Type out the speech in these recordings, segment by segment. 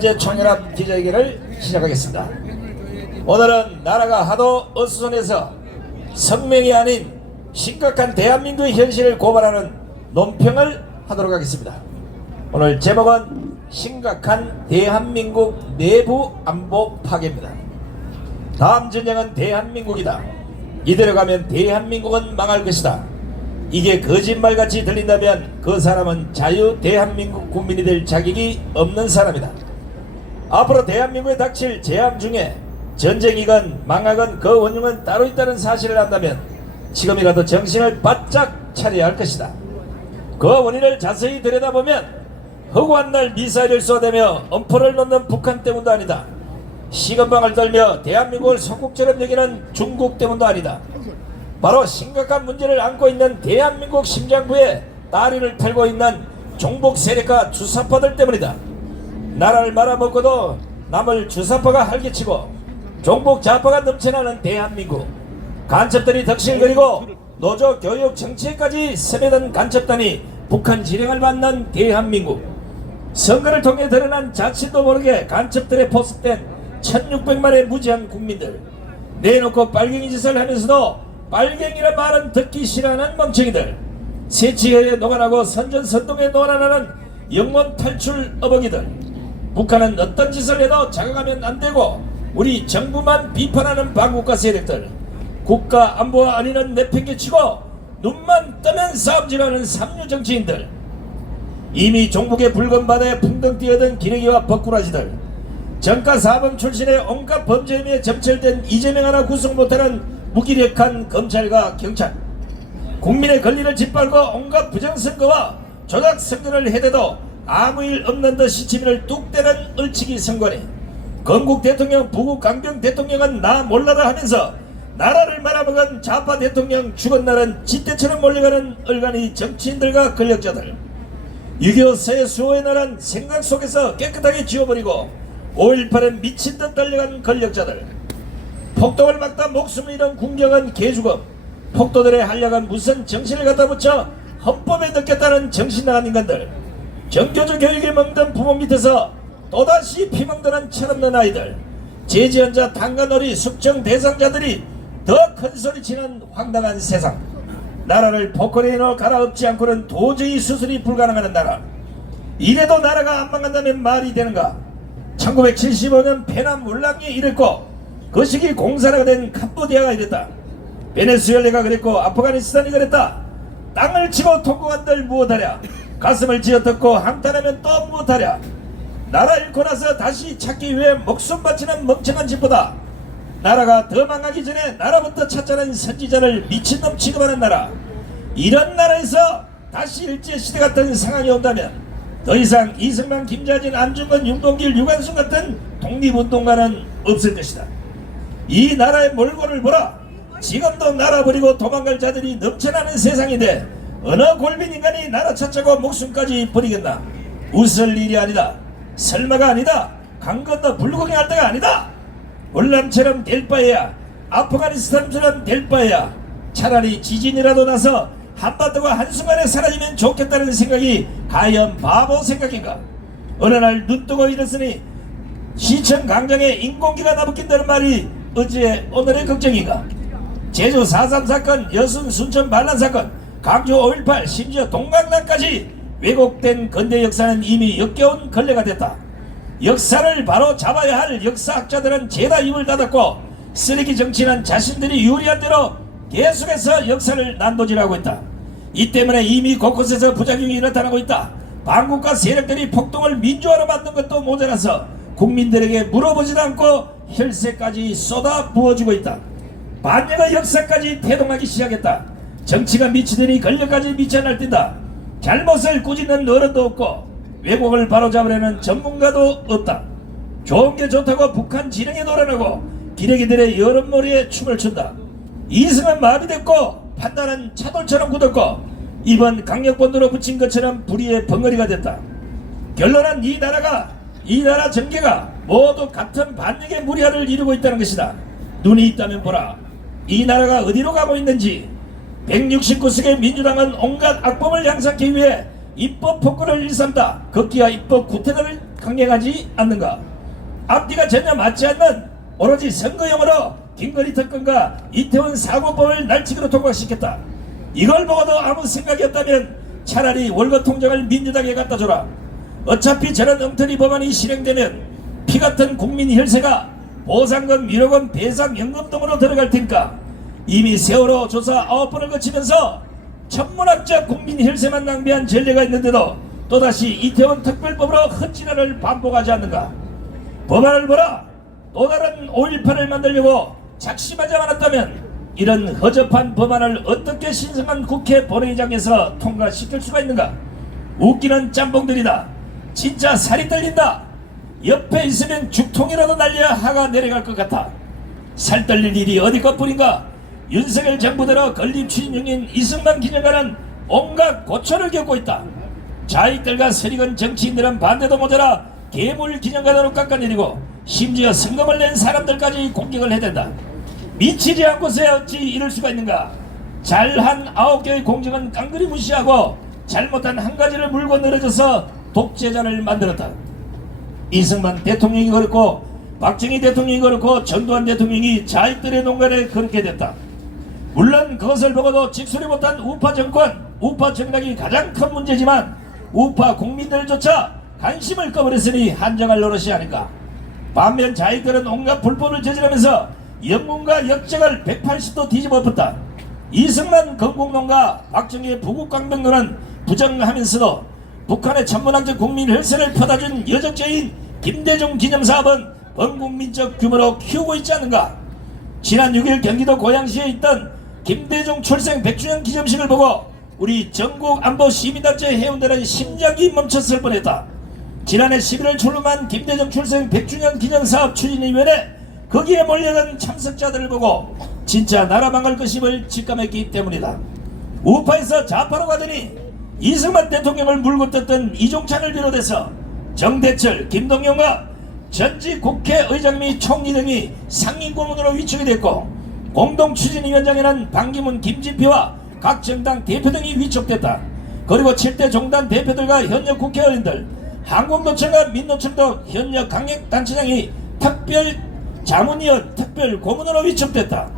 번째 총연합 기자회견을 시작하겠습니다. 오늘은 나라가 하도 어수선해서 성명이 아닌 심각한 대한민국의 현실을 고발하는 논평을 하도록 하겠습니다. 오늘 제목은 심각한 대한민국 내부 안보 파괴입니다. 다음 전쟁은 대한민국이다. 이대로 가면 대한민국은 망할 것이다. 이게 거짓말같이 들린다면 그 사람은 자유 대한민국 국민이 될 자격이 없는 사람이다. 앞으로 대한민국에 닥칠 재앙 중에 전쟁이건 망하건 그 원흉은 따로 있다는 사실을 안다면 지금이라도 정신을 바짝 차려야 할 것이다. 그 원인을 자세히 들여다보면 허구한 날 미사일을 쏘아대며 엄포를 놓는 북한 때문도 아니다. 시건방을 떨며 대한민국을 소국처럼 여기는 중국 때문도 아니다. 바로 심각한 문제를 안고 있는 대한민국 심장부에 다리를 털고 있는 종북 세력과 주사파들 때문이다. 나라를 말아먹고도 남을 주사파가 활개치고 종북 좌파가 넘쳐나는 대한민국. 간첩들이 덕실거리고 노조 교육 정치에까지 스며든 간첩단이 북한 진행을 받는 대한민국. 선거를 통해 드러난 자신도 모르게 간첩들에 포섭된 1600만의 무지한 국민들. 내놓고 빨갱이 짓을 하면서도 빨갱이라 말은 듣기 싫어하는 멍청이들. 세치에 녹아나고 선전선동에 녹아나는 영원 탈출 어버기들 북한은 어떤 짓을 해도 자각하면 안 되고 우리 정부만 비판하는 반국가 세력들 국가 안보와 아니는 내팽개치고 눈만 뜨면 싸움질하는 삼류 정치인들 이미 종북의 붉은 바다에 풍덩 뛰어든 기레기와 버꾸라지들 정가 사범 출신의 온갖 범죄 혐의에 점철된 이재명 하나 구속 못하는 무기력한 검찰과 경찰 국민의 권리를 짓밟고 온갖 부정선거와 조작선거를 해대도 아무 일 없는 듯 시치미를 뚝 떼는 얼치기 선거니 건국 대통령 부국 강병 대통령은 나 몰라라 하면서 나라를 말아먹은 좌파 대통령 죽은 날은 지대처럼 몰려가는 얼간이 정치인들과 권력자들. 6.25새 수호의 날은 생각 속에서 깨끗하게 지워버리고 5.18은 미친 듯 달려간 권력자들. 폭동을 막다 목숨을 잃은 궁경은 개죽음. 폭도들의 한량은 무슨 정신을 갖다 붙여 헌법에 넣겠다는 정신 나간 인간들 정교조 교육에 먹던 부모 밑에서 또다시 피멍드는 철없는 아이들 제지연자 당간놀이 숙정 대상자들이 더 큰 소리 치는 황당한 세상. 나라를 넣어 갈아엎지 않고는 도저히 수술이 불가능한 나라. 이래도 나라가 안 망한다면 말이 되는가? 1975년 페남 울랑이 이랬고 그 시기 공산화가 된 캄보디아가 이랬다. 베네수엘라가 그랬고 아프가니스탄이 그랬다. 땅을 치고 통곡한들 무엇하랴 가슴을 쥐어뜯고 한탄하면 또 무엇하랴. 나라 잃고 나서 다시 찾기 위해 목숨 바치는 멍청한 짓보다 나라가 더 망하기 전에 나라부터 찾자는 선지자를 미친놈 취급하는 나라. 이런 나라에서 다시 일제시대 같은 상황이 온다면 더 이상 이승만, 김자진, 안중근, 윤동길, 유관순 같은 독립운동가는 없을 것이다. 이 나라의 몰골을 보라. 지금도 나라 버리고 도망갈 자들이 넘쳐나는 세상인데 어느 골빈 인간이 나라 찾자고 목숨까지 버리겠나? 웃을 일이 아니다. 설마가 아니다. 강 건너 불구경 할 때가 아니다. 월남처럼 될 바에야 아프가니스탄처럼 될 바에야 차라리 지진이라도 나서 한반도가 한순간에 사라지면 좋겠다는 생각이 과연 바보 생각인가? 어느 날 눈뜨고 일었으니 시청 강장에 인공기가 나붙긴다는 말이 어제 오늘의 걱정인가? 제주 4.3 사건, 여순 순천 반란 사건, 강주 5.18 심지어 동강난까지 왜곡된 근대 역사는 이미 역겨운 걸레가 됐다. 역사를 바로 잡아야 할 역사학자들은 죄다 입을 닫았고 쓰레기 정치는 자신들이 유리한 대로 계속해서 역사를 난도질하고 있다. 이 때문에 이미 곳곳에서 부작용이 나타나고 있다. 반국가 세력들이 폭동을 민주화로 만든 것도 모자라서 국민들에게 물어보지도 않고 혈세까지 쏟아 부어주고 있다. 반역의 역사까지 태동하기 시작했다. 정치가 미치더니 권력까지 미쳐 날 뛴다. 잘못을 꾸짖는 어른도 없고 왜곡을 바로잡으려는 전문가도 없다. 좋은 게 좋다고 북한 진영에 놀아나고 기레기들의 여름머리에 춤을 춘다. 이승은 마비됐고 판단은 차돌처럼 굳었고 이번 강력본도로 붙인 것처럼 불의의 벙어리가 됐다. 결론은 이 나라가 이 나라 전개가 모두 같은 반역의 무리화를 이루고 있다는 것이다. 눈이 있다면 보라. 이 나라가 어디로 가고 있는지 169석의 민주당은 온갖 악법을 양산하기 위해 입법 폭군을 일삼다. 급기야 입법 구태를 강행하지 않는가? 앞뒤가 전혀 맞지 않는 오로지 선거용으로 김건희 특검과 이태원 사고법을 날치기로 통과시켰다. 이걸 보고도 아무 생각이 없다면 차라리 월급 통장을 민주당에 갖다 줘라. 어차피 저런 엉터리 법안이 실행되면 피 같은 국민 혈세가 보상금, 위로금, 배상 연금 등으로 들어갈 테니까 이미 세월호 조사 아홉 번을 거치면서 천문학적 국민 혈세만 낭비한 전례가 있는데도 또다시 이태원 특별법으로 헛지랄을 반복하지 않는가 법안을 보라 또 다른 5.18을 만들려고 작심하지 않았다면 이런 허접한 법안을 어떻게 신성한 국회 본회의장에서 통과시킬 수가 있는가? 웃기는 짬뽕들이다. 진짜 살이 떨린다. 옆에 있으면 죽통이라도 날려야 하가 내려갈 것 같아. 살 떨릴 일이 어디 것뿐인가 윤석열 정부 들어 건립 추진 중인 이승만 기념관은 온갖 고초를 겪고 있다. 자익들과 세력은 정치인들은 반대도 못해라 괴물 기념관으로 깎아내리고 심지어 성금을 낸 사람들까지 공격을 해댄다. 미치지 않고서야 어찌 이럴 수가 있는가? 잘한 아홉 개의 공직은 깡그리 무시하고 잘못한 한 가지를 물고 늘어져서 독재자를 만들었다. 이승만 대통령이 그렇고 박정희 대통령이 그렇고 전두환 대통령이 자익들의 농간에 그렇게 됐다. 물론 그것을 보고도 직소리 못한 우파 정권, 우파 정당이 가장 큰 문제지만 우파 국민들조차 관심을 꺼버렸으니 한정할 노릇이 아닌가. 반면 자익들은 온갖 불법을 저지르면서 영문과 역적을 180도 뒤집어 엎었다. 이승만 건국론과 박정희의 부국강병론은 부정하면서도 북한의 천문학적 국민 혈세를 퍼다준 여적죄인 김대중 기념사업은 범국민적 규모로 키우고 있지 않는가? 지난 6일 경기도 고양시에 있던 김대중 출생 100주년 기념식을 보고 우리 전국 안보 시민단체 회원들은 심장이 멈췄을 뻔했다. 지난해 11월 출범한 김대중 출생 100주년 기념사업 추진위원회 거기에 몰려든 참석자들을 보고 진짜 나라 망할 것임을 직감했기 때문이다. 우파에서 좌파로 가더니 이승만 대통령을 물고 떴던 이종찬을 비롯해서 정대철, 김동영과 전직 국회의장 및 총리 등이 상임고문으로 위촉이 됐고 공동 추진위원장에는 반기문, 김진표와 각 정당 대표 등이 위촉됐다. 그리고 7대 종단 대표들과 현역 국회의원들, 한국노총과 민노총도 현역 강력단체장이 특별 자문위원, 특별 고문으로 위촉됐다.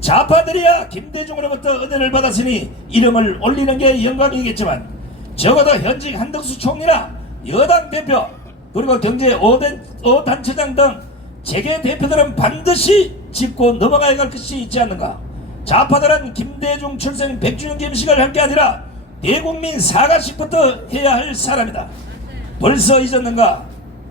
좌파들이야 김대중으로부터 은혜를 받았으니 이름을 올리는 게 영광이겠지만 적어도 현직 한덕수 총리나 여당 대표 그리고 경제 5단, 5단체장 등 재계 대표들은 반드시 짚고 넘어가야 할 것이 있지 않는가 좌파들은 김대중 출생 100주년 기념식을 할 게 아니라 대국민 사과식부터 해야 할 사람이다 벌써 잊었는가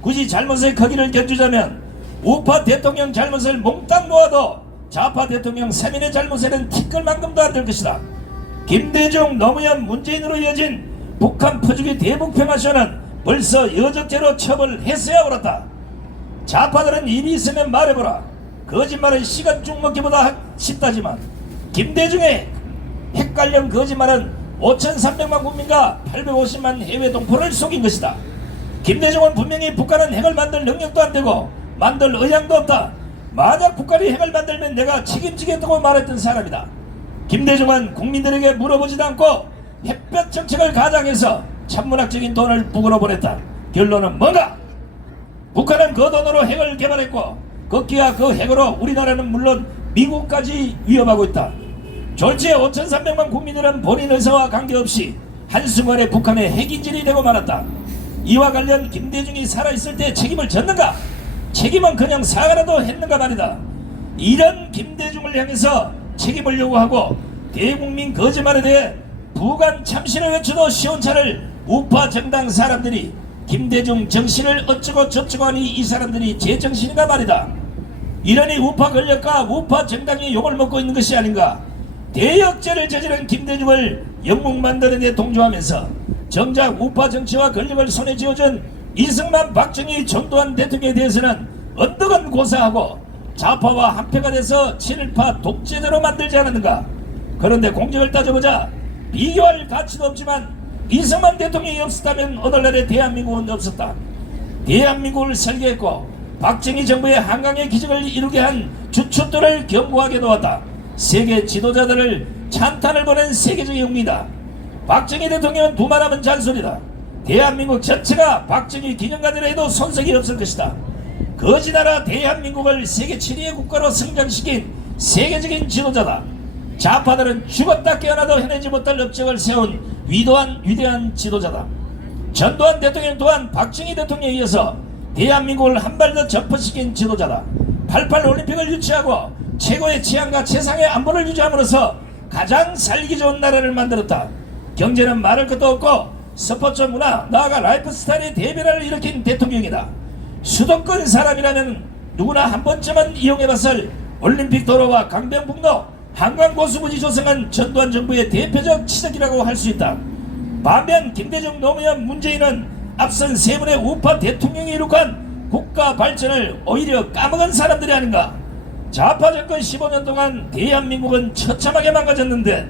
굳이 잘못의 크기를 견주자면 우파 대통령 잘못을 몽땅 모아도 좌파 대통령 3인의 잘못에는 티끌만큼도 안 될 것이다. 김대중, 노무현, 문재인으로 이어진 북한 퍼주기 대북평화쇼는 벌써 여적죄로 처벌했어야 옳았다. 좌파들은 일이 있으면 말해보라. 거짓말은 시간 쭉 먹기보다 쉽다지만 김대중의 핵관련 거짓말은 5,300만 국민과 850만 해외 동포를 속인 것이다. 김대중은 분명히 북한은 핵을 만들 능력도 안 되고 만들 의향도 없다. 만약 북한이 핵을 만들면 내가 책임지겠다고 말했던 사람이다. 김대중은 국민들에게 물어보지도 않고 햇볕 정책을 가장해서 천문학적인 돈을 북으로 보냈다. 결론은 뭔가? 북한은 그 돈으로 핵을 개발했고 거기와 그 핵으로 우리나라는 물론 미국까지 위협하고 있다. 졸지에 5,300만 국민들은 본인 의사와 관계없이 한순간에 북한의 핵인질이 되고 말았다. 이와 관련 김대중이 살아있을 때 책임을 졌는가? 책임은 그냥 사과라도 했는가 말이다. 이런 김대중을 향해서 책임을 요구하고 대국민 거짓말에 대해 부관 참신을 외쳐도 시원차를 우파 정당 사람들이 김대중 정신을 어쩌고 저쩌고 하니 이 사람들이 제 정신인가 말이다. 이러니 우파 권력과 우파 정당이 욕을 먹고 있는 것이 아닌가. 대역죄를 저지른 김대중을 영웅 만드는 데 동조하면서 정작 우파 정치와 권력을 손에 쥐어준 이승만, 박정희, 전두환 대통령에 대해서는 언덕은 고사하고 좌파와 한패가 돼서 친일파 독재자로 만들지 않았는가. 그런데 공적을 따져보자 비교할 가치도 없지만 이승만 대통령이 없었다면 오늘날의 대한민국은 없었다. 대한민국을 설계했고 박정희 정부의 한강의 기적을 이루게 한 주춧돌을 견고하게 놓았다. 세계 지도자들을 찬탄을 보낸 세계적 영웅이다. 박정희 대통령은 두말하면 잔소리다. 대한민국 전체가 박정희 기념관이라 해도 손색이 없을 것이다. 거지 나라 대한민국을 세계 7위의 국가로 성장시킨 세계적인 지도자다. 좌파들은 죽었다 깨어나도 해내지 못할 업적을 세운 위도한 위대한 지도자다. 전두환 대통령 또한 박정희 대통령에 이어서 대한민국을 한 발 더 접어시킨 지도자다. 88 올림픽을 유치하고 최고의 치안과 최상의 안보를 유지함으로써 가장 살기 좋은 나라를 만들었다. 경제는 말할 것도 없고 스포츠 문화 나아가 라이프 스타일의 대변화를 일으킨 대통령이다. 수도권 사람이라면 누구나 한 번쯤은 이용해봤을 올림픽 도로와 강변북로 한강고수부지 조성은 전두환 정부의 대표적 치적이라고 할 수 있다. 반면 김대중 노무현 문재인은 앞선 세 분의 우파 대통령이 이룩한 국가 발전을 오히려 까먹은 사람들이 아닌가. 좌파 정권 15년 동안 대한민국은 처참하게 망가졌는데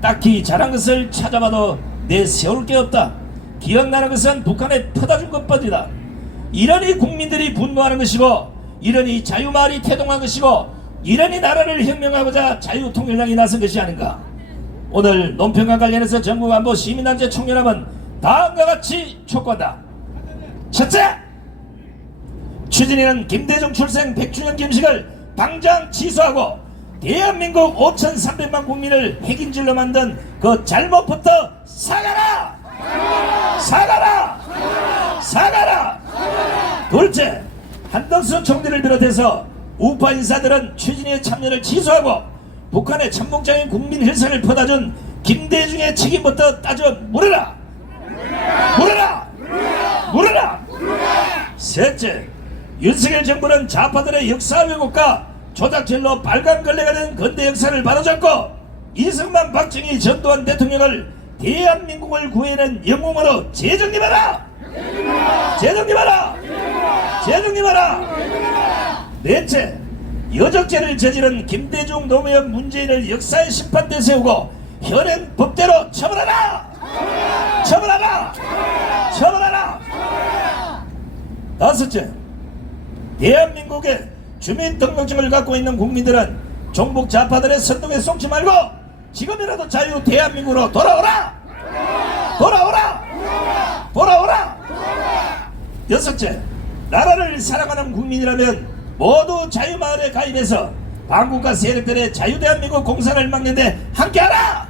딱히 잘한 것을 찾아봐도 내세울 게 없다. 기억나는 것은 북한에 퍼다준 것뿐이다. 이러니 국민들이 분노하는 것이고 이러니 자유마을이 태동한 것이고 이러니 나라를 혁명하고자 자유통일당이 나선 것이 아닌가. 오늘 논평과 관련해서 전국안보 시민단체 총연합은 다음과 같이 촉구한다. 첫째, 추진위는 김대중 출생 100주년 김식을 당장 취소하고 대한민국 5,300만 국민을 핵인질로 만든 그 잘못부터 사과라! 사과라! 사과라! 둘째, 한덕수 총리를 비롯해서 우파 인사들은 추진위의 참여를 취소하고 북한의 참목장인 국민 혈세를 퍼다준 김대중의 책임부터 따져 물어라! 물어라! 물어라! 셋째, 윤석열 정부는 좌파들의 역사 왜곡과 조작질로 빨간 걸레가 된 근대 역사를 바로잡고 이승만 박정희 전두환 대통령을 대한민국을 구해낸 영웅으로 재정립하라! 재정립하라! 재정립하라! 넷째, 여적죄를 저지른 김대중 노무현 문재인을 역사의 심판대 세우고 현행 법대로 처벌하라! 처벌하라! 처벌하라! 다섯째, 대한민국의 주민등록증을 갖고 있는 국민들은 종북 좌파들의 선동에 속지 말고 지금이라도 자유 대한민국으로 돌아오라! 돌아오라! 돌아오라! 여섯째, 나라를 사랑하는 국민이라면 모두 자유마을에 가입해서 반국가 세력들의 자유대한민국 공산을 막는데 함께하라!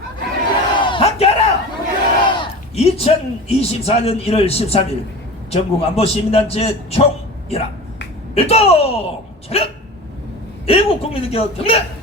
함께하라! 2024년 1월 13일 전국 안보시민단체 총연합 일동 차렷 애국 국민들께 경례